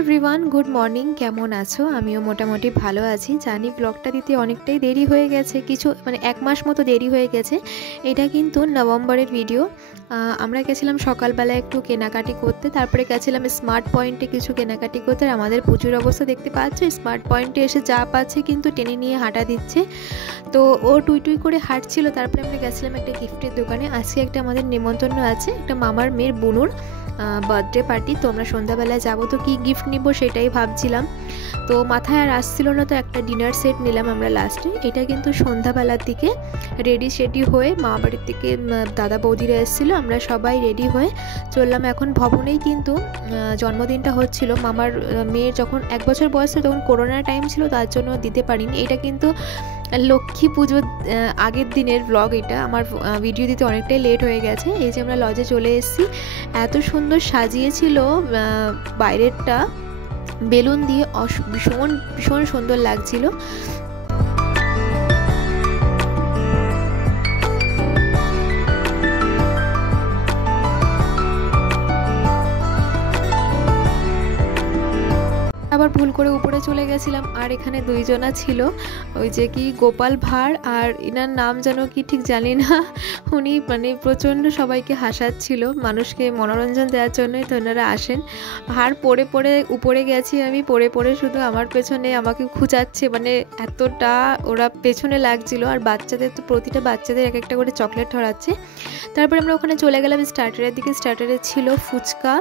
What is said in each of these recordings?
Everyone, good morning. কেমন আছো? আমিও মোটামুটি ভালো আছি। জানি ব্লগটা দিতে অনেকটাই দেরি হয়ে গেছে, কিছু মানে 1 মাস মতো দেরি হয়ে গেছে। এটা কিন্তু নভেম্বরের ভিডিও। আমরা গেছিলাম সকালবেলা একটু কেনাকাটি করতে, তারপরে গেছিলাম স্মার্ট পয়েন্টে কিছু কেনাকাটি করতে। আর আমাদের প্রচুর অবস্থা দেখতে পাচ্ছে, স্মার্ট পয়েন্টে এসে যা পাচ্ছে কিন্তু টেনে নিয়ে হাঁটা দিচ্ছে। তো ও টুই টুই করে হাঁটছিল। তারপরে আমরা গেছিলাম একটা গিফটের দোকানে। আজকে একটা আমাদের নিমন্ত্রণ আছে, একটা মামার মেয়ের বুনুর বার্থডে পার্টি। তো আমরা সন্ধ্যাবেলায় যাবো, তো কী গিফট নিব সেটাই ভাবছিলাম। তো মাথায় আর আসছিল না, তো একটা ডিনার সেট নিলাম আমরা লাস্টে। এটা কিন্তু সন্ধ্যাবেলার দিকে রেডি সেডি হয়ে মা বাড়ির থেকে দাদা বৌদিরা এসেছিলো, আমরা সবাই রেডি হয়ে চললাম এখন ভবনেই। কিন্তু জন্মদিনটা হচ্ছিল মামার মেয়ের, যখন 1 বছর বয়স ছিল তখন করোনার টাইম ছিল, তার জন্য দিতে পারিনি। এটা কিন্তু লক্ষ্মী পুজোর আগের দিনের ব্লগ। এটা আমার ভিডিও দিতে অনেকটাই লেট হয়ে গেছে। এই যে আমরা লজে চলে এসেছি, এত সুন্দর সাজিয়েছিল বাইরেরটা বেলুন দিয়ে, ভীষণ ভীষণ সুন্দর লাগছিল। আবার ভুল করে উপরে চলে গেছিলাম। আর এখানে দুইজনা ছিল, ওই যে কি গোপাল ভাঁড় আর এনার নাম যেন কি ঠিক জানি না, উনি মানে প্রচণ্ড সবাইকে হাসাচ্ছিল, মানুষকে মনোরঞ্জন দেওয়ার জন্যই তো ওনারা আসেন। হার পড়ে পড়ে উপরে গেছি আমি, পড়ে পড়ে শুধু আমার পেছনে আমাকে খুঁচাচ্ছে, মানে এতটা ওরা পেছনে লাগছিল। আর বাচ্চাদের তো প্রতিটা বাচ্চাদের এক একটা করে চকলেট ধরাচ্ছে। তারপরে আমরা ওখানে চলে গেলাম স্টার্টারের দিকে। স্টার্টারে ছিল ফুচকা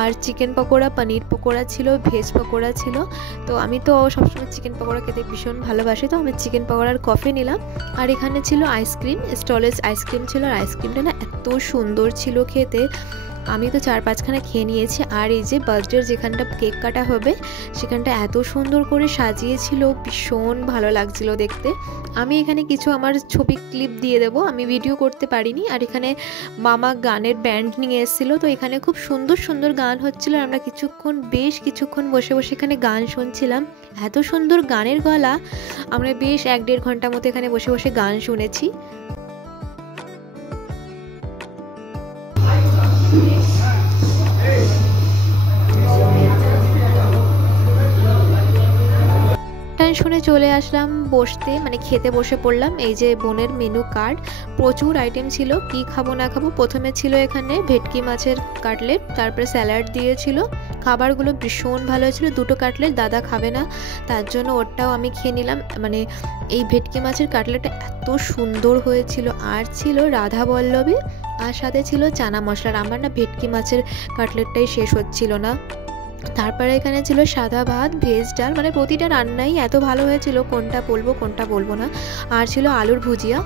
আর চিকেন পকোড়া, পনির পকোড়া ছিল, ভেজ পকোড়া ছিল। তো আমি তো সবসময় চিকেন পকোড়া খেতে ভীষণ ভালোবাসি, তো আমি চিকেন পকোড়ার কফি নিলাম। আর এখানে ছিল আইসক্রিম, স্টলেজ আইসক্রিম ছিল। আর আইসক্রিমটা না এত সুন্দর ছিল খেতে, আমি তো 4-5খানা খেয়ে নিয়েছি। আর এই যে বার্থডের যেখানটা কেক কাটা হবে সেখানটা এত সুন্দর করে সাজিয়েছিল, ভীষণ ভালো লাগছিল দেখতে। আমি এখানে কিছু আমার ছবি ক্লিপ দিয়ে দেবো, আমি ভিডিও করতে পারিনি। আর এখানে মামা গানের ব্যান্ড নিয়ে এসেছিলো, তো এখানে খুব সুন্দর সুন্দর গান হচ্ছিল। আমরা বেশ কিছুক্ষণ বসে বসে এখানে গান শুনছিলাম। এত সুন্দর গানের গলা, আমরা বেশ 1-1.5 ঘন্টা মতো এখানে বসে বসে গান শুনেছি। শুনে চলে আসলাম বসতে, মানে খেতে বসে পড়লাম। এই যে বোনের মেনু কার্ড, প্রচুর আইটেম ছিল, কি খাবো না খাবো। প্রথমে ছিল এখানে ভেটকি মাছের কাটলেট, তারপরে স্যালাড দিয়েছিল। খাবারগুলো ভীষণ ভালো ছিল। 2টো কাটলেট দাদা খাবে না, তার জন্য ওটাও আমি খেয়ে নিলাম। মানে এই ভেটকি মাছের কাটলেটটা এত সুন্দর হয়েছিল। আর ছিল রাধা বল্লভী, আর সাথে ছিল চানা মশলার। আমার না ভেটকি মাছের কাটলেটটাই শেষ হচ্ছিল না। তারপরে এখানে ছিল সাদা ভাত, ভেজ ডাল, মানে প্রতিটা রান্নাই এত ভালো হয়েছিল, কোনটা বলবো কোনটা বলবো না। আর ছিল আলুর ভুজিয়া।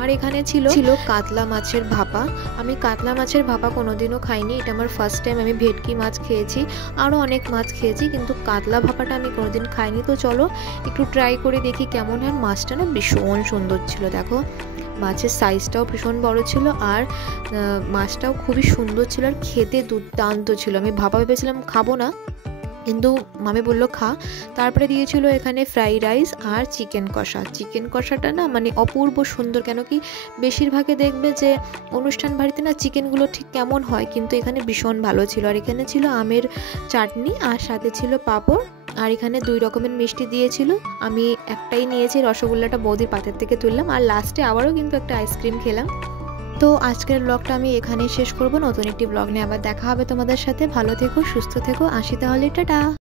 আর এখানে ছিল কাতলা মাছের ভাপা। আমি কাতলা মাছের ভাপা কোনোদিনও খাইনি, এটা আমার ফার্স্ট টাইম। আমি ভেটকি মাছ খেয়েছি, আরও অনেক মাছ খেয়েছি, কিন্তু কাতলা ভাপাটা আমি কোনোদিন খাইনি। তো চলো একটু ট্রাই করে দেখি কেমন হয়। মাছটা না ভীষণ সুন্দর ছিল, দেখো মাছের সাইজটাও ভীষণ বড় ছিল, আর মাছটাও খুবই সুন্দর ছিল, আর খেতে দুর্দান্ত ছিল। আমি ভাপা ভেবেছিলাম খাবো না, কিন্তু মামি বললো খা। তারপরে দিয়েছিল এখানে ফ্রাইড রাইস আর চিকেন কষা। চিকেন কষাটা না মানে অপূর্ব সুন্দর, কেন কি বেশিরভাগে দেখবে যে অনুষ্ঠান বাড়িতে না চিকেনগুলো ঠিক কেমন হয়, কিন্তু এখানে ভীষণ ভালো ছিল। আর এখানে ছিল আমের চাটনি, আর সাথে ছিল পাঁপড়। আর এখানে 2 রকমের মিষ্টি দিয়েছিল, আমি একটাই নিয়েছি, রসগোল্লাটা বৌদির পাতের থেকে তুললাম। আর লাস্টে আবারও কিন্তু একটা আইসক্রিম খেলাম। তো আজকের ব্লগটা আমি এখানেই শেষ করব। নতুন একটি ব্লগ নিয়ে আবার দেখা হবে তোমাদের সাথে। ভালো থেকো, সুস্থ থেকো, আসি তাহলে, টাটা।